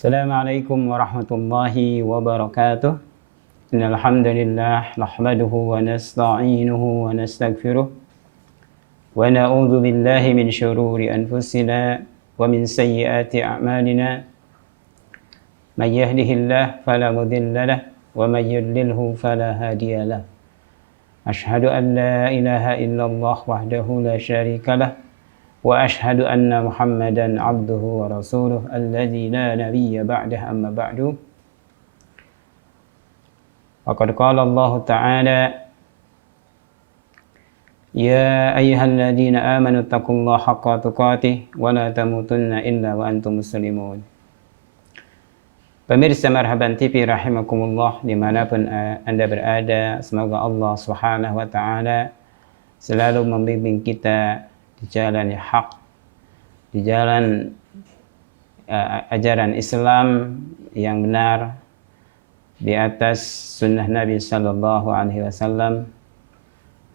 Assalamualaikum warahmatullahi wabarakatuh. Innal hamdalillah nahmaduhu wa nasta'inuhu wa nastaghfiruh wa na'udzu billahi min syururi anfusina wa min sayyiati a'malina. May yahdihillahu fala mudilla lahu wa may yudlilhu fala hadiya lahu. Asyhadu an la ilaha illallah wahdahu la syarika lahu wa ashhadu anna Muhammadan abduhu wa rasuluh alladzi la nabiyya ba'dah amma ba'du. Faqad qala Allah ta'ala ya ayyuhalladzina amanu taqullaha haqqa tuqatih wa la tamutunna illa wa antum muslimun. Pemirsa Marhaban TV rahimakumullah dimanapun Anda berada, semoga Allah Subhanahu wa ta'ala selalu membimbing kita di jalan yang hak, di jalan ajaran Islam yang benar, di atas sunnah Nabi Sallallahu Alaihi Wasallam.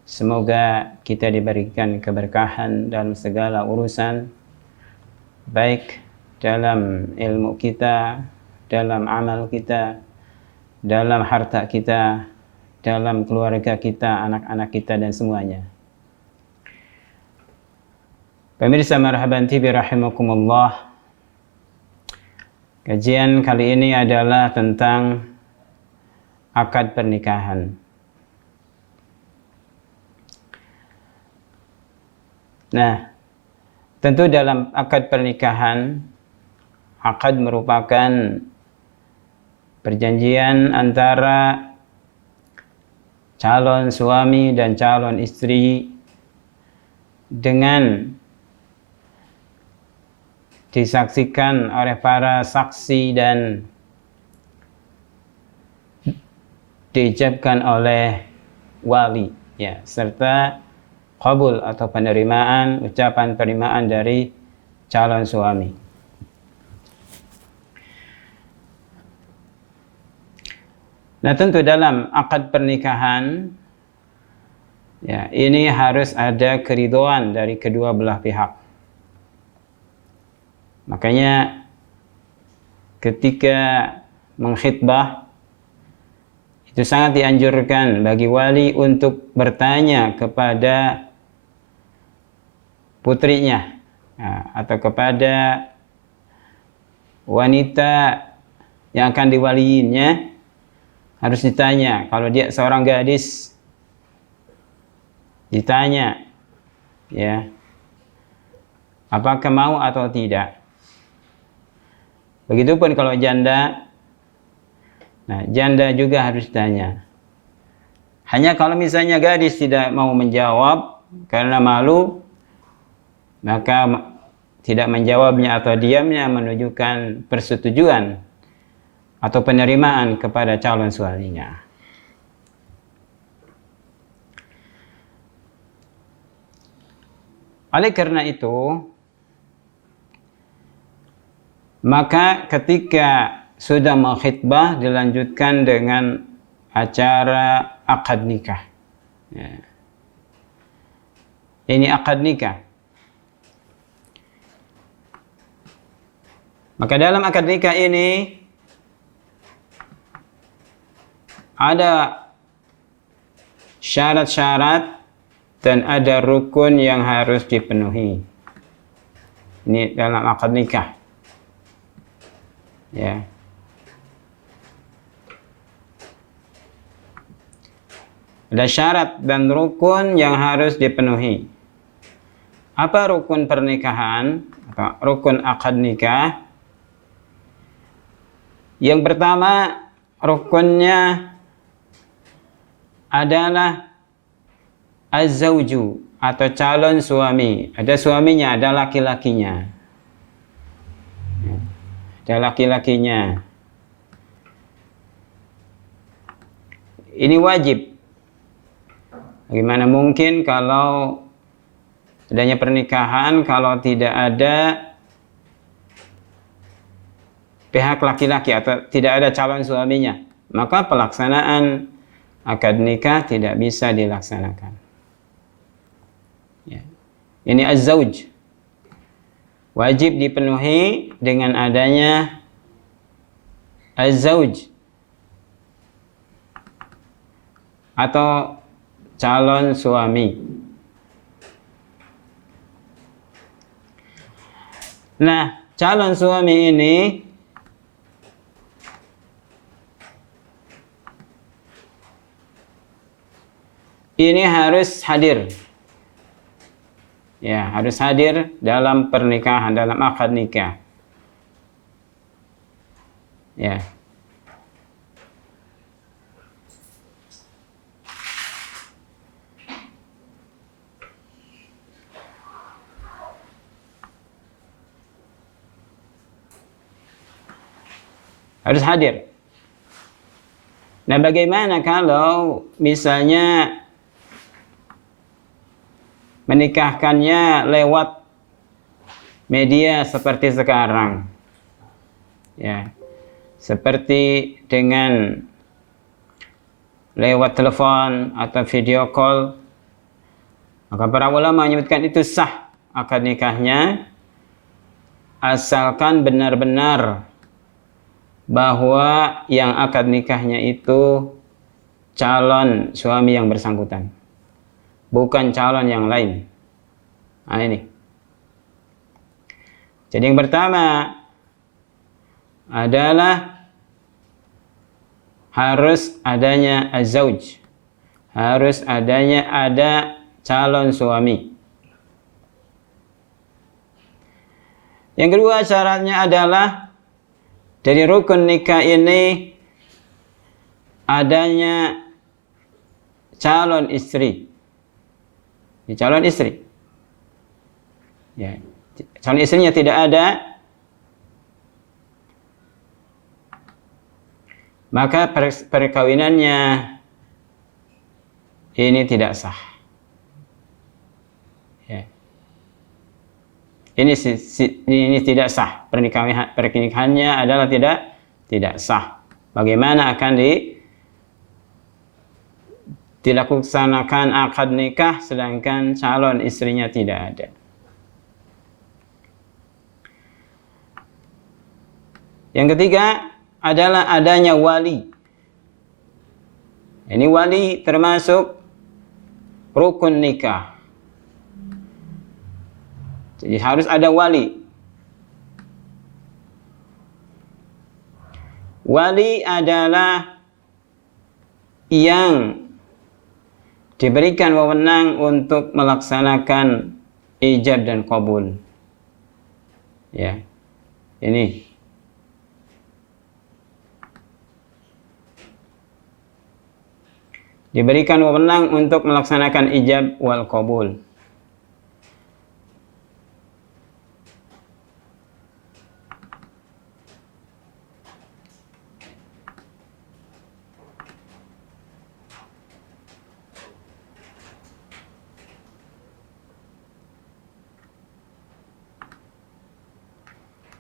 Semoga kita diberikan keberkahan dalam segala urusan, baik dalam ilmu kita, dalam amal kita, dalam harta kita, dalam keluarga kita, anak-anak kita, dan semuanya. Pemirsa Marhaban TV rahimakumullah, kajian kali ini adalah tentang akad pernikahan. Nah, tentu dalam akad pernikahan, akad merupakan perjanjian antara calon suami dan calon istri dengan disaksikan oleh para saksi dan diijabkan oleh wali, ya, serta qabul atau penerimaan, ucapan penerimaan dari calon suami. Nah, tentu dalam akad pernikahan, ya, ini harus ada keridhaan dari kedua belah pihak. Makanya ketika mengkhitbah itu sangat dianjurkan bagi wali untuk bertanya kepada putrinya, atau kepada wanita yang akan diwaliinya, harus ditanya. Kalau dia seorang gadis, ditanya, ya, apakah mau atau tidak. Begitupun kalau janda, nah, janda juga harus ditanya. Hanya kalau misalnya gadis tidak mau menjawab karena malu, maka tidak menjawabnya atau diamnya menunjukkan persetujuan atau penerimaan kepada calon suaminya. Oleh karena itu, maka ketika sudah mengkhitbah dilanjutkan dengan acara akad nikah. Ya. Ini akad nikah. Maka dalam akad nikah ini ada syarat-syarat dan ada rukun yang harus dipenuhi. Ini dalam akad nikah. Ya. Ada syarat dan rukun yang harus dipenuhi. Apa rukun pernikahan atau rukun akad nikah? Yang pertama, rukunnya adalah az-zawju atau calon suami. Ada suaminya, ada laki-lakinya. Ada laki-lakinya. Ini wajib. Bagaimana mungkin kalau adanya pernikahan kalau tidak ada pihak laki-laki atau tidak ada calon suaminya, maka pelaksanaan akad nikah tidak bisa dilaksanakan. Ya. Ini az-zawj. Wajib dipenuhi dengan adanya az-zauj atau calon suami. Nah, calon suami ini harus hadir. Ya, harus hadir dalam pernikahan, dalam akad nikah. Ya. Harus hadir. Nah, bagaimana kalau misalnya menikahkannya lewat media seperti sekarang? Ya. Seperti dengan lewat telepon atau video call. Maka para ulama menyebutkan itu sah akad nikahnya, asalkan benar-benar bahwa yang akad nikahnya itu calon suami yang bersangkutan, bukan calon yang lain. Nah, ini. Jadi yang pertama adalah harus adanya az-zauj, harus ada calon suami. Yang kedua syaratnya adalah dari rukun nikah ini adanya calon istri. Calon istri. Ya, calon istrinya tidak ada, maka perkawinannya ini tidak sah. Ya. Ini tidak sah. Pernikahannya adalah tidak sah. Bagaimana akan dilaksanakan akad nikah sedangkan calon istrinya tidak ada? Yang ketiga adalah adanya wali. Ini wali termasuk rukun nikah. Jadi harus ada wali. Wali adalah yang diberikan wewenang untuk melaksanakan ijab dan qabul. Ya. Ini. Diberikan wewenang untuk melaksanakan ijab wal qabul.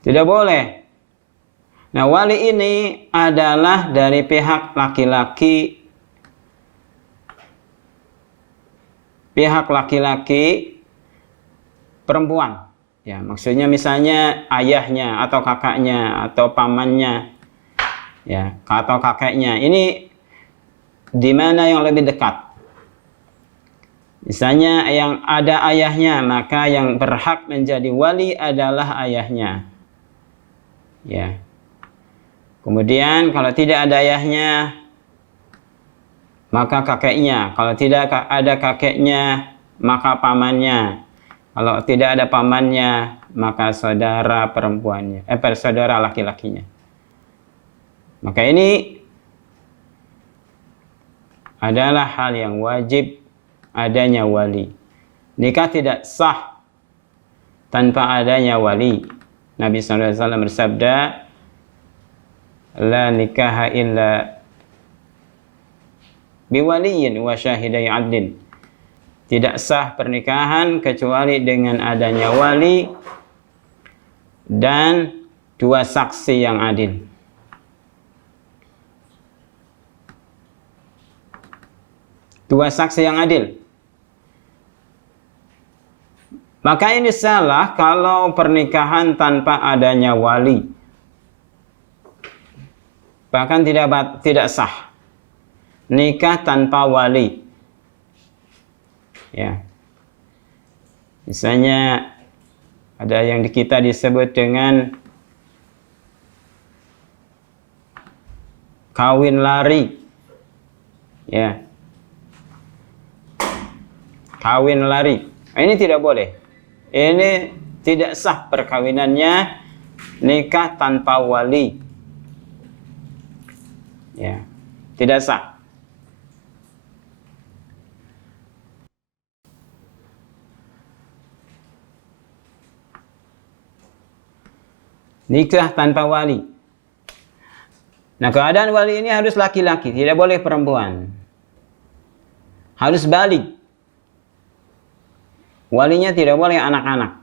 Tidak boleh. Nah, wali ini adalah dari pihak laki-laki, perempuan. Ya, maksudnya misalnya ayahnya atau kakaknya atau pamannya, ya, atau kakeknya. Ini di mana yang lebih dekat? Misalnya yang ada ayahnya, maka yang berhak menjadi wali adalah ayahnya. Ya. Kemudian kalau tidak ada ayahnya, maka kakeknya. Kalau tidak ada kakeknya, maka pamannya. Kalau tidak ada pamannya, maka saudara perempuannya, saudara laki-lakinya. Maka ini adalah hal yang wajib adanya wali. Nikah tidak sah tanpa adanya wali. Nabi SAW bersabda, la nikaha illa biwaliyin wa syahidai adlin. Tidak sah pernikahan kecuali dengan adanya wali dan dua saksi yang adil. Dua saksi yang adil. Maka ini salah kalau pernikahan tanpa adanya wali. bahkan tidak sah. Nikah tanpa wali. Ya. Misalnya ada yang di kita disebut dengan kawin lari. Ya. Kawin lari. Ini tidak boleh. Ini tidak sah perkawinannya, nikah tanpa wali. Ya. Tidak sah. Nikah tanpa wali. Nah, keadaan wali ini harus laki-laki, tidak boleh perempuan. Harus balik. Walinya tidak boleh anak-anak.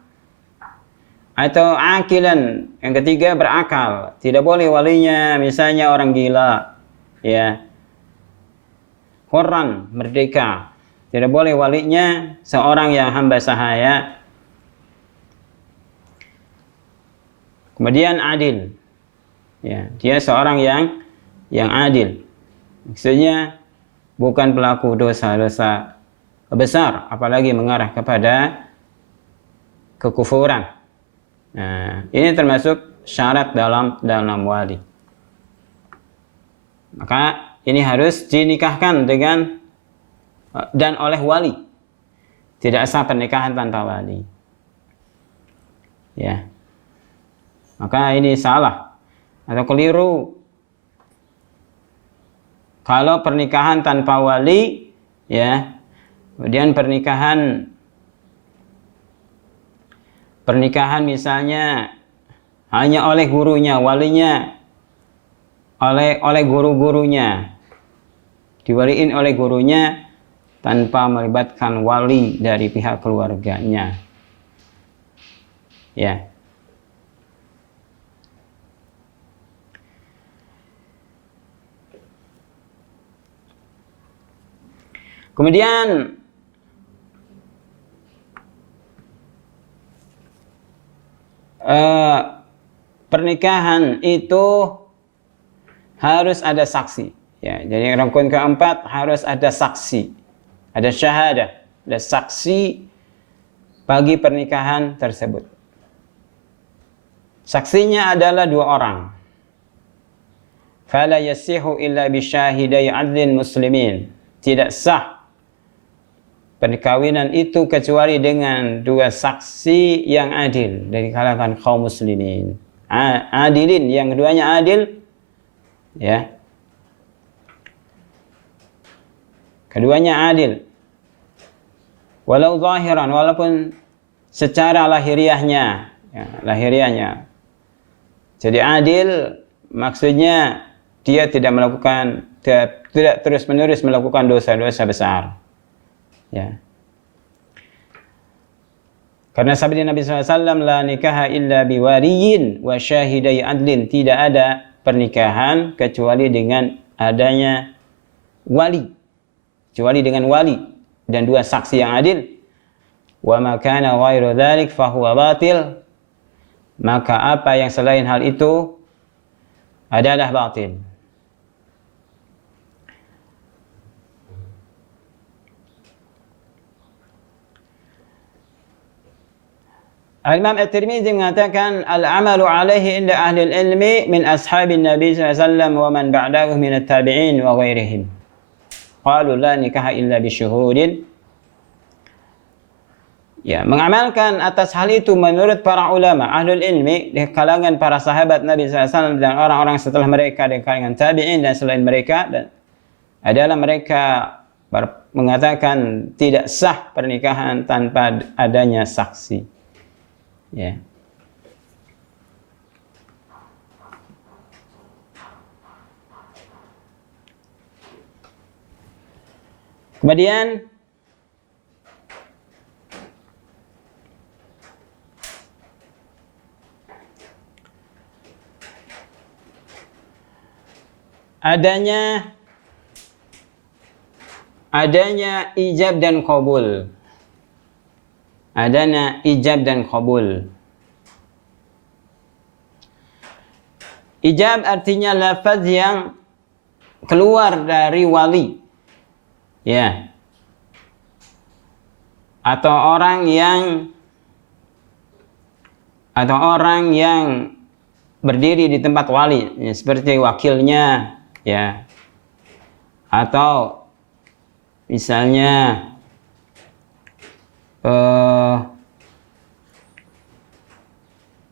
Atau akilan, yang ketiga berakal. Tidak boleh walinya misalnya orang gila. Ya. Hurran, merdeka. Tidak boleh walinya seorang yang hamba sahaya. Kemudian adil. Ya, dia seorang yang adil. Maksudnya bukan pelaku dosa-dosa besar, apalagi mengarah kepada kekufuran. Nah, ini termasuk syarat dalam wali. Maka ini harus dinikahkan dengan dan oleh wali. Tidak sah pernikahan tanpa wali. Ya. Maka ini salah atau keliru. Kalau pernikahan tanpa wali, ya, kemudian pernikahan misalnya hanya oleh gurunya, walinya oleh guru-gurunya, diwaliin oleh gurunya tanpa melibatkan wali dari pihak keluarganya. Ya. Kemudian pernikahan itu harus ada saksi. Ya, jadi rukun keempat harus ada saksi, ada syahadah, ada saksi bagi pernikahan tersebut. Saksinya adalah 2 orang. Fala yasihu illa bisyahidai adlin muslimin. Tidak sah perkawinan itu kecuali dengan 2 saksi yang adil dari kalangan kaum muslimin. Adilin, yang keduanya adil, ya. Keduanya adil. Walau zahiran, walaupun secara lahiriahnya, ya, lahiriahnya. Jadi adil maksudnya dia tidak terus-menerus melakukan dosa-dosa besar. Ya. Karena sabda Nabi SAW, la nikaha illa biwaliyin wa syahidai adlin. Tidak ada pernikahan kecuali dengan adanya wali. Kecuali dengan wali dan 2 saksi yang adil. Wa ma kana ghairu dzalik fa huwa batil. Maka apa yang selain hal itu adalah batil. Al-Imam At-Tirmidzi mengatakan al-amalu alaihi inda ahli al-ilmi min ashabin Nabi SAW wa man ba'dahu min at-tabi'in wa ghairihim. Qalu la nikaha illa bisyuhudin. Ya, mengamalkan atas hal itu menurut para ulama ahlul ilmi di kalangan para sahabat Nabi SAW dan orang-orang setelah mereka di kalangan tabi'in dan selain mereka, dan adalah mereka mengatakan tidak sah pernikahan tanpa adanya saksi. Ya. Kemudian adanya ijab dan qabul. Adanya ijab dan qabul. Ijab artinya lafaz yang keluar dari wali. Ya. Atau orang yang berdiri di tempat wali, ya, seperti wakilnya, ya. Atau misalnya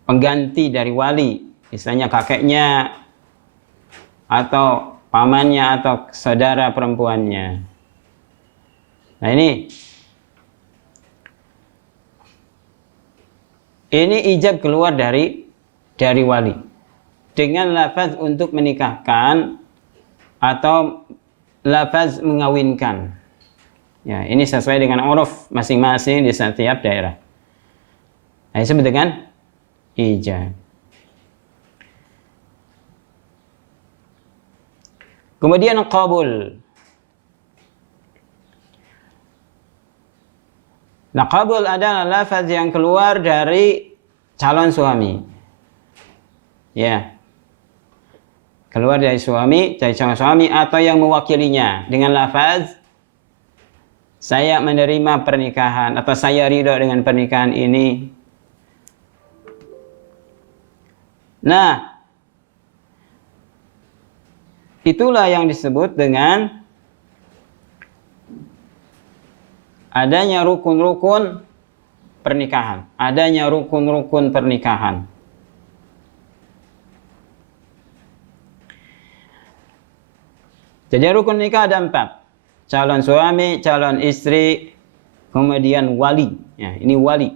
pengganti dari wali, misalnya kakeknya atau pamannya atau saudara perempuannya. Nah, ini ijab keluar dari wali dengan lafaz untuk menikahkan atau lafaz mengawinkan. Ya, ini sesuai dengan uruf masing-masing di setiap daerah. Nah, disebut dengan ijab. Kemudian qabul. Nah, qabul adalah lafaz yang keluar dari calon suami. Ya. Keluar dari calon suami atau yang mewakilinya dengan lafaz saya menerima pernikahan atau saya ridho dengan pernikahan ini. Nah, itulah yang disebut dengan adanya rukun-rukun pernikahan. Adanya rukun-rukun pernikahan. Jadi rukun nikah ada 4. Calon suami, calon istri, kemudian wali. Ya, ini wali.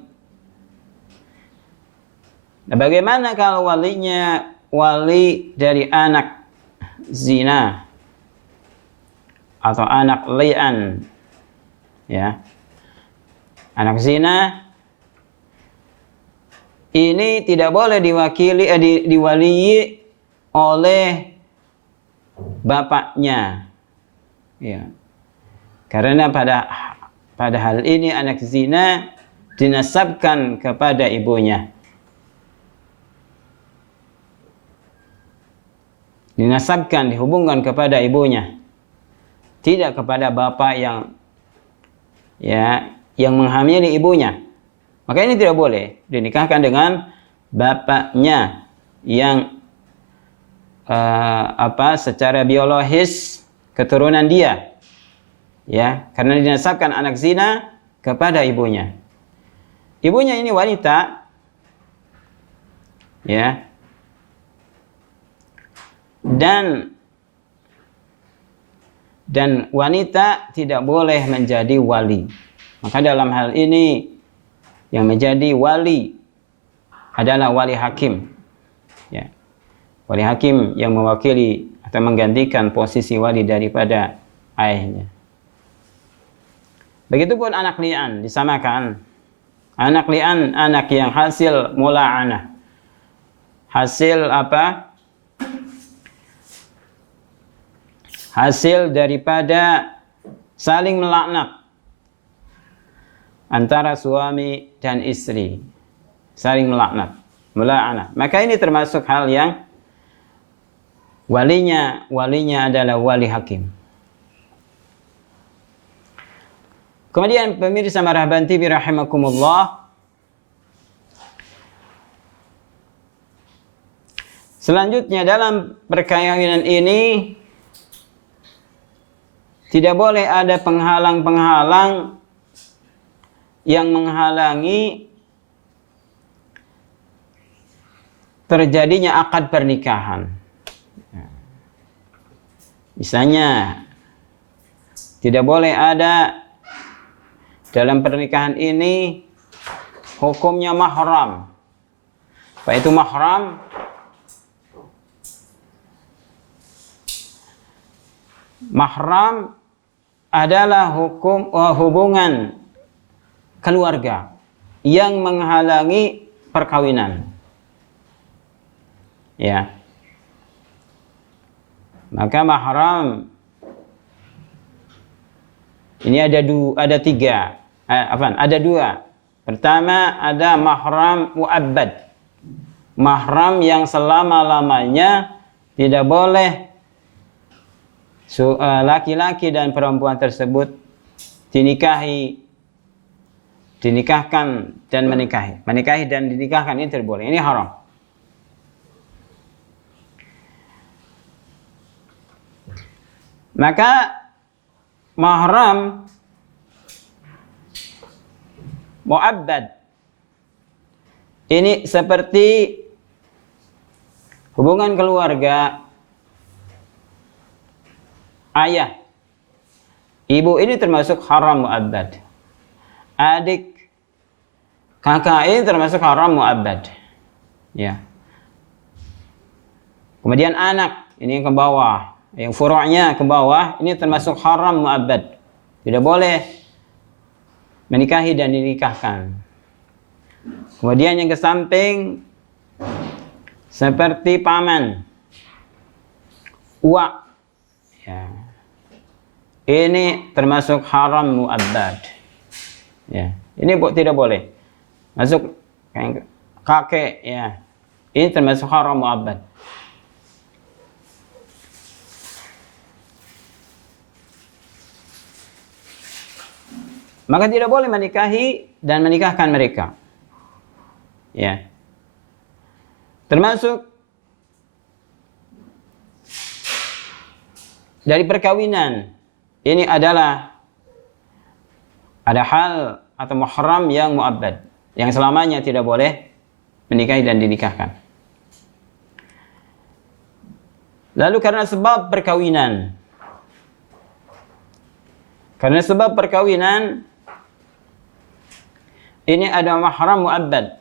Nah, bagaimana kalau walinya wali dari anak zina atau anak li'an? Ya. Anak zina ini tidak boleh diwali oleh bapaknya. Ya. Karena pada hal ini anak zina dinasabkan kepada ibunya. Dinasabkan, dihubungkan kepada ibunya. Tidak kepada bapak yang menghamili ibunya. Maka ini tidak boleh dinikahkan dengan bapaknya yang secara biologis keturunan dia. Ya, karena dinasabkan anak zina kepada ibunya. Ibunya ini wanita. Ya. Dan wanita tidak boleh menjadi wali. Maka dalam hal ini yang menjadi wali adalah wali hakim. Ya. Wali hakim yang mewakili atau menggantikan posisi wali daripada ayahnya. Begitupun anak li'an disamakan. Anak li'an anak yang hasil mula'anah. Hasil apa? Hasil daripada saling melaknat antara suami dan istri. Saling melaknat, mula'anah. Maka ini termasuk hal yang walinya adalah wali hakim. Kemudian pemirsa Marhaban TV rahimakumullah, selanjutnya dalam perkawinan ini tidak boleh ada penghalang-penghalang yang menghalangi terjadinya akad pernikahan. Misalnya, tidak boleh ada dalam pernikahan ini hukumnya mahram. Apa itu mahram? Mahram adalah hubungan keluarga yang menghalangi perkawinan. Ya. Maka mahram ini ada dua. Pertama ada mahram mu'abbad. mahram yang selama-lamanya tidak boleh laki-laki dan perempuan tersebut dinikahkan dan menikahi dan dinikahkan, ini tidak boleh, ini haram. Maka mahram mu'abbad ini seperti hubungan keluarga ayah, ibu, ini termasuk haram mu'abbad. Adik, kakak, ini termasuk haram mu'abbad. Ya. Kemudian anak, ini yang ke bawah, yang furu'nya ke bawah, ini termasuk haram mu'abbad. Tidak boleh menikahi dan dinikahkan. Kemudian yang ke samping seperti paman, uak, ya. Ini termasuk haram mu'abbad. Ya, ini tidak boleh. Masuk kakek, ya. Ini termasuk haram mu'abbad. Maka tidak boleh menikahi dan menikahkan mereka. Ya. Termasuk dari perkawinan. Ini adalah ada hal atau mahram yang mu'abbad, yang selamanya tidak boleh menikahi dan dinikahkan. Lalu karena sebab perkawinan. Karena sebab perkawinan ini ada mahram mu'abbad.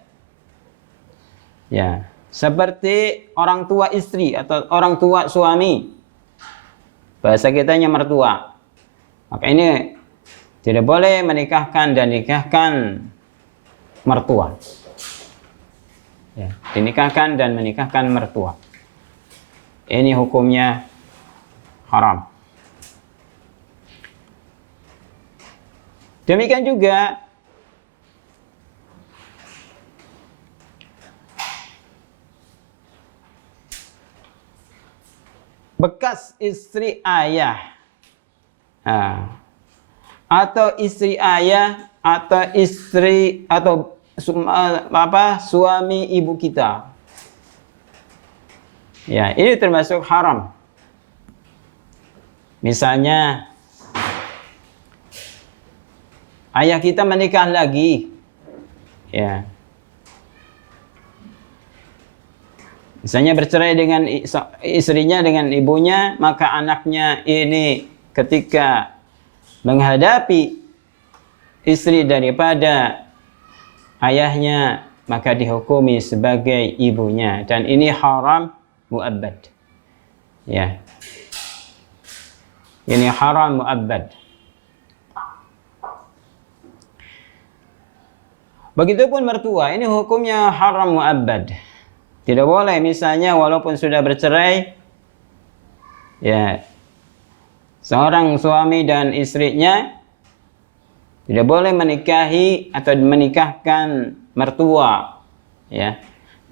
Ya, seperti orang tua istri atau orang tua suami. Bahasa kitanya mertua. Maka ini tidak boleh menikahkan dan nikahkan mertua. Ya, dinikahkan dan menikahkan mertua. Ini hukumnya haram. Demikian juga bekas istri ayah, atau istri ayah, atau istri atau suami ibu kita. Ya, ini termasuk haram. Misalnya ayah kita menikah lagi, ya. Misalnya bercerai dengan istrinya, dengan ibunya, maka anaknya ini ketika menghadapi istri daripada ayahnya, maka dihukumi sebagai ibunya. Dan ini haram mu'abbad. Ya. Ini haram mu'abbad. Begitupun mertua, ini hukumnya haram mu'abbad. Tidak boleh, misalnya walaupun sudah bercerai, ya, seorang suami dan istrinya tidak boleh menikahi atau menikahkan mertua, ya,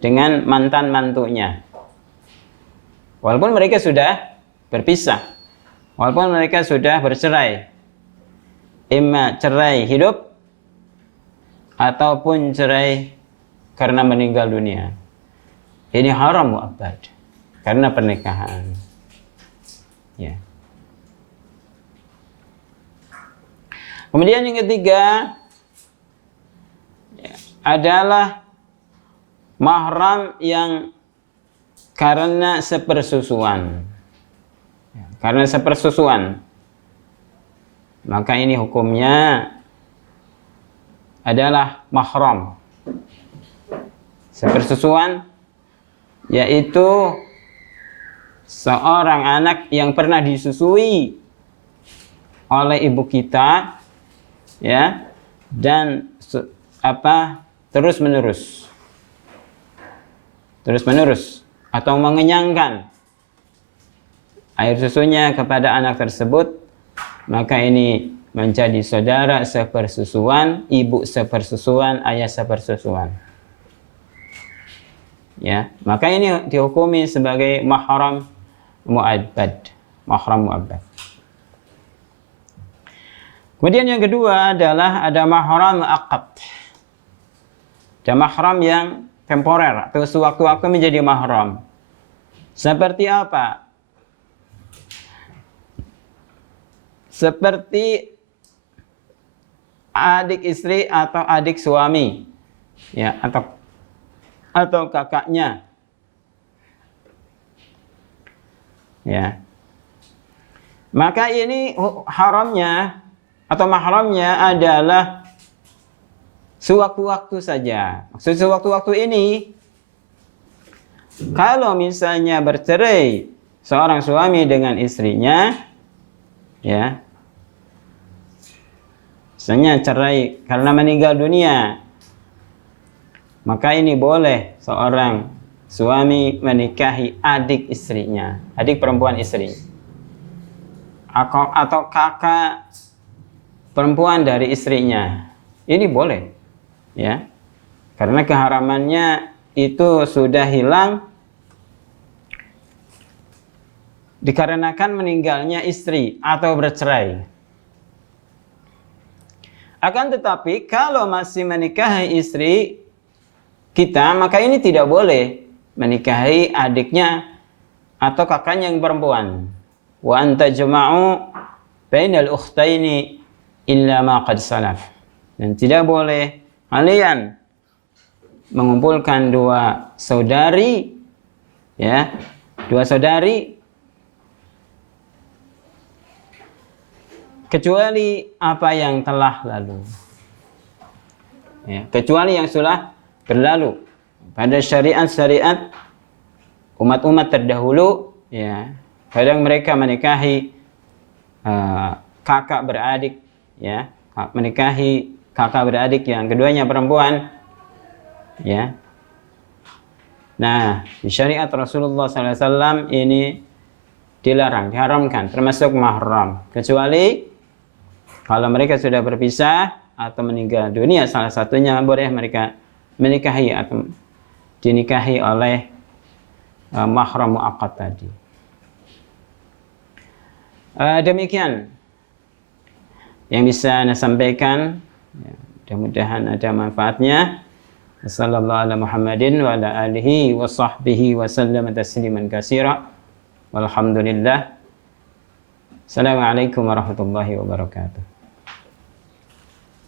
dengan mantan mantunya. Walaupun mereka sudah berpisah, walaupun mereka sudah bercerai, imma cerai hidup ataupun cerai karena meninggal dunia. Ini haram mu'abbad karena pernikahan. Ya. Kemudian yang ketiga adalah mahram yang karena sepersusuan. Karena sepersusuan, maka ini hukumnya adalah mahram. Sepersusuan yaitu seorang anak yang pernah disusui oleh ibu kita, ya, dan terus menerus atau mengenyangkan air susunya kepada anak tersebut, maka ini menjadi saudara sepersusuan, ibu sepersusuan, ayah sepersusuan. Ya, maka ini dihukumi sebagai mahram mu'abbad. Mahram mu'abbad. Kemudian yang kedua adalah ada mahram mu'aqqad. Ada mahram yang temporer atau sewaktu-waktu menjadi mahram. Seperti apa? Seperti adik istri atau adik suami, ya, atau kakaknya, ya. Maka ini haramnya atau mahramnya adalah sewaktu-waktu saja. Maksud sewaktu-waktu ini, kalau misalnya bercerai seorang suami dengan istrinya, ya, misalnya cerai karena meninggal dunia, maka ini boleh seorang suami menikahi adik istrinya, adik perempuan istrinya, atau kakak perempuan dari istrinya. Ini boleh, ya, karena keharamannya itu sudah hilang dikarenakan meninggalnya istri atau bercerai. Akan tetapi kalau masih menikahi istri kita, maka ini tidak boleh menikahi adiknya atau kakaknya yang perempuan. Wa anta jama'u bainal ukhtaini illa ma qad salaf. Dan tidak boleh kalian mengumpulkan dua saudari, ya, dua saudari, kecuali apa yang telah lalu, ya, kecuali yang sudah berlalu pada syariat-syariat umat-umat terdahulu, ya. Kadang mereka menikahi kakak beradik, ya, menikahi kakak beradik yang keduanya perempuan, ya. Nah, di syariat Rasulullah SAW ini dilarang, diharamkan, termasuk mahram, kecuali kalau mereka sudah berpisah atau meninggal dunia salah satunya, boleh mereka menikahi atau dinikahi oleh mahram mu'aqqad tadi. Demikian yang bisa saya sampaikan. Ya, mudah-mudahan ada manfaatnya. Sallallahu ala Muhammadin wa ala alihi wa sahbihi wa sallam tasliman katsira. Walhamdulillah. Assalamualaikum warahmatullahi wabarakatuh.